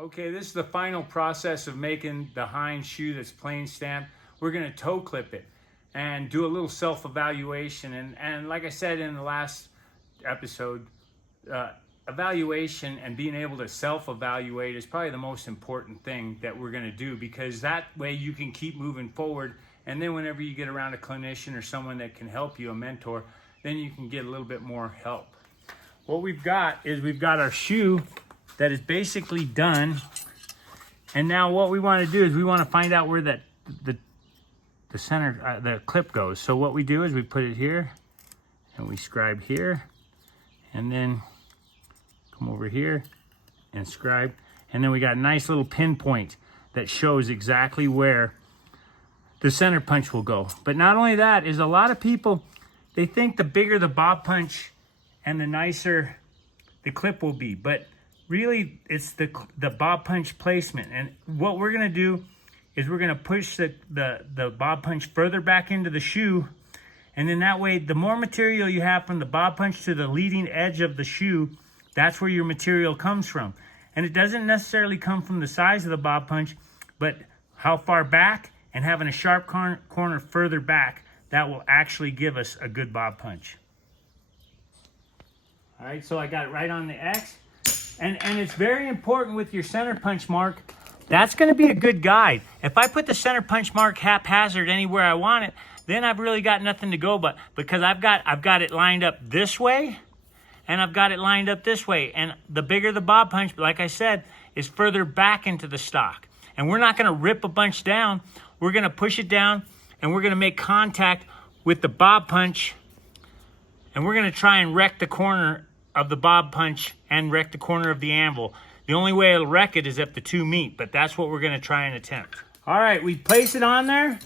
Okay, this is the final process of making the hind shoe that's plain stamped. We're gonna toe clip it and do a little self-evaluation. And like I said in the last episode, evaluation and being able to self-evaluate is probably the most important thing that we're gonna do, because that way you can keep moving forward. And then whenever you get around a clinician or someone that can help you, a mentor, then you can get a little bit more help. What we've got is we've got our shoe that is basically done. And now what we want to do is we want to find out where the center, the clip goes. So what we do is we put it here and we scribe here and then come over here and scribe. And then we got a nice little pinpoint that shows exactly where the center punch will go. But not only that, is a lot of people, they think the bigger the bob punch and the nicer the clip will be. But really, it's the bob punch placement. And what we're gonna do is we're gonna push the bob punch further back into the shoe. And then that way, the more material you have from the bob punch to the leading edge of the shoe, that's where your material comes from. And it doesn't necessarily come from the size of the bob punch, but how far back, and having a sharp corner further back, that will actually give us a good bob punch. All right, so I got it right on the X. And it's very important with your center punch mark. That's gonna be a good guide. If I put the center punch mark haphazard anywhere I want it, then I've really got nothing to go but, because I've got it lined up this way, and I've got it lined up this way. And the bigger the bob punch, like I said, is further back into the stock. And we're not gonna rip a bunch down. We're gonna push it down, and we're gonna make contact with the bob punch, and we're gonna try and wreck the corner of the bob punch and wreck the corner of the anvil. The only way it'll wreck it is if the two meet, but that's what we're gonna try and attempt. All right, we place it on there.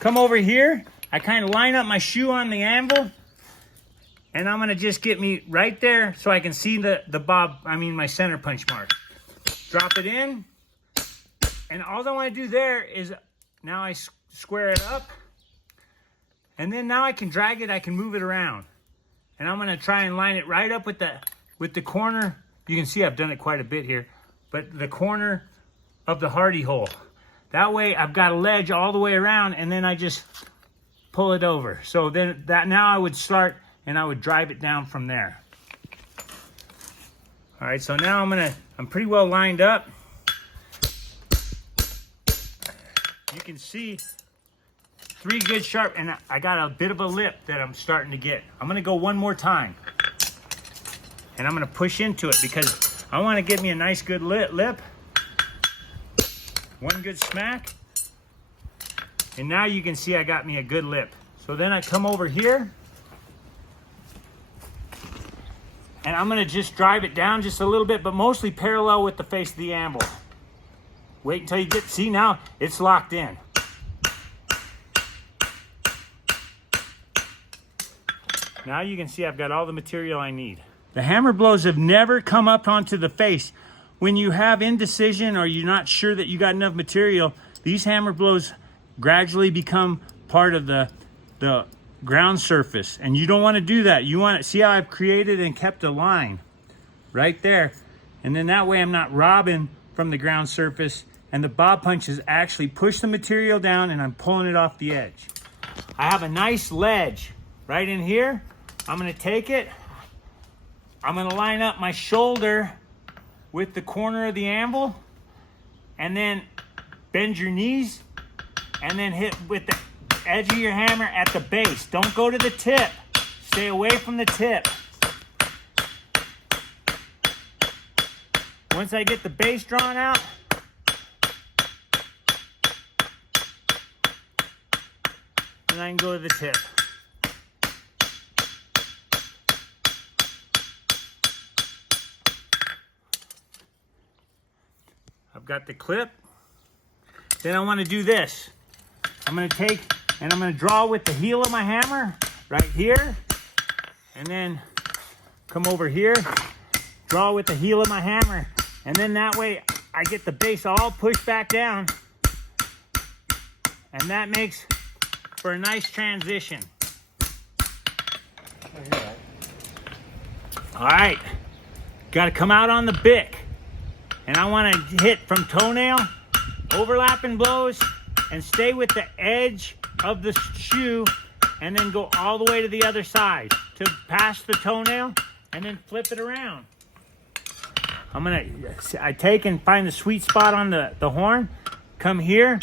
Come over here. I kind of line up my shoe on the anvil, and I'm gonna just get me right there so I can see my center punch mark. Drop it in, and all I wanna do there is, now I square it up, and then now I can drag it, I can move it around. And I'm gonna try and line it right up with the corner. You can see I've done it quite a bit here, but the corner of the hardy hole. That way I've got a ledge all the way around, and then I just pull it over. So then now I would start and I would drive it down from there. All right, so now I'm pretty well lined up. You can see 3 good sharp, and I got a bit of a lip that I'm starting to get. I'm gonna go one more time. And I'm gonna push into it because I wanna get me a nice good lip. One good smack. And now you can see I got me a good lip. So then I come over here, and I'm gonna just drive it down just a little bit, but mostly parallel with the face of the anvil. Wait until you see now it's locked in. Now you can see I've got all the material I need. The hammer blows have never come up onto the face. When you have indecision or you're not sure that you got enough material, these hammer blows gradually become part of the ground surface. And you don't want to do that. You want to see how I've created and kept a line right there. And then that way I'm not robbing from the ground surface, and the bob punches actually push the material down, and I'm pulling it off the edge. I have a nice ledge right in here. I'm gonna take it, I'm gonna line up my shoulder with the corner of the anvil, and then bend your knees, and then hit with the edge of your hammer at the base. Don't go to the tip. Stay away from the tip. Once I get the base drawn out, then I can go to the tip. I've got the clip. Then I want to do this. I'm going to take and I'm going to draw with the heel of my hammer right here, and then come over here, draw with the heel of my hammer, and then that way I get the base all pushed back down, and that makes for a nice transition. All right, got to come out on the bick. And I want to hit from toenail, overlapping blows, and stay with the edge of the shoe, and then go all the way to the other side to past the toenail, and then flip it around. I take and find the sweet spot on the horn, come here,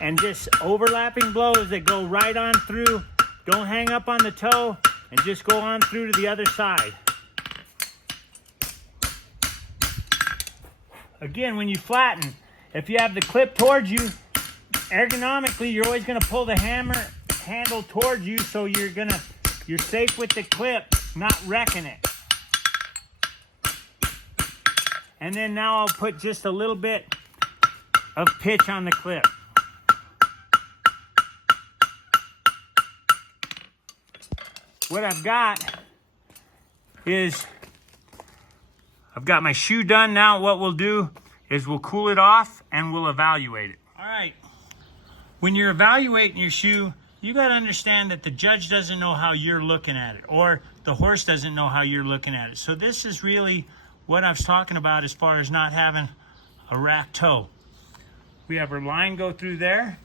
and just overlapping blows that go right on through. Don't hang up on the toe, and just go on through to the other side. Again, when you flatten, if you have the clip towards you, ergonomically, you're always going to pull the hammer handle towards you, so you're safe with the clip, not wrecking it. And then now I'll put just a little bit of pitch on the clip. What I've got is, I've got my shoe done. Now what we'll do is we'll cool it off and we'll evaluate it. All right, when you're evaluating your shoe, you got to understand that the judge doesn't know how you're looking at it, or the horse doesn't know how you're looking at it. So this is really what I was talking about as far as not having a rack toe. We have our line go through there.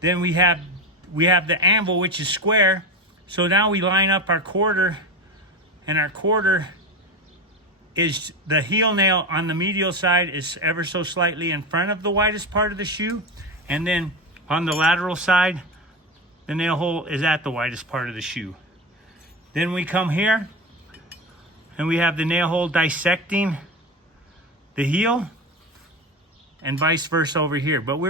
Then we have the anvil, which is square. So now we line up our quarter, and our quarter is the heel nail on the medial side is ever so slightly in front of the widest part of the shoe. And then on the lateral side, the nail hole is at the widest part of the shoe. Then we come here and we have the nail hole dissecting the heel, and vice versa over here. But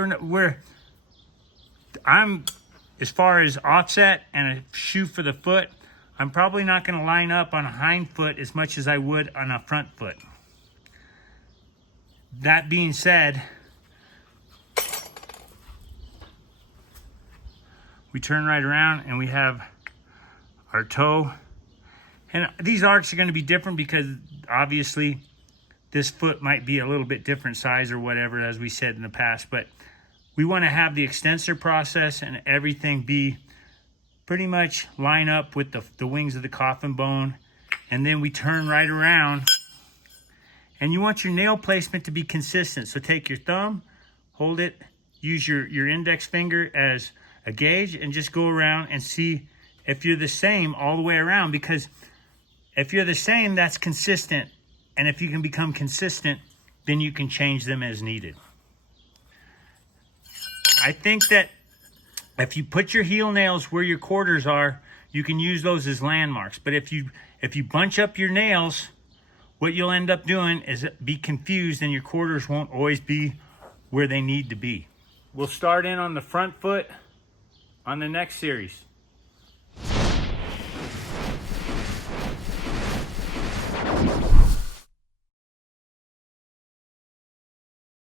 I'm, as far as offset and a shoe for the foot, I'm probably not going to line up on a hind foot as much as I would on a front foot. That being said, we turn right around and we have our toe. And these arcs are going to be different because obviously this foot might be a little bit different size or whatever, as we said in the past. But we want to have the extensor process and everything be pretty much line up with the wings of the coffin bone. And then we turn right around, and you want your nail placement to be consistent. So take your thumb, hold it, use your index finger as a gauge, and just go around and see if you're the same all the way around. Because if you're the same, that's consistent. And if you can become consistent, then you can change them as needed. I think that if you put your heel nails where your quarters are, you can use those as landmarks. But if you bunch up your nails, what you'll end up doing is be confused, and your quarters won't always be where they need to be. We'll start in on the front foot on the next series.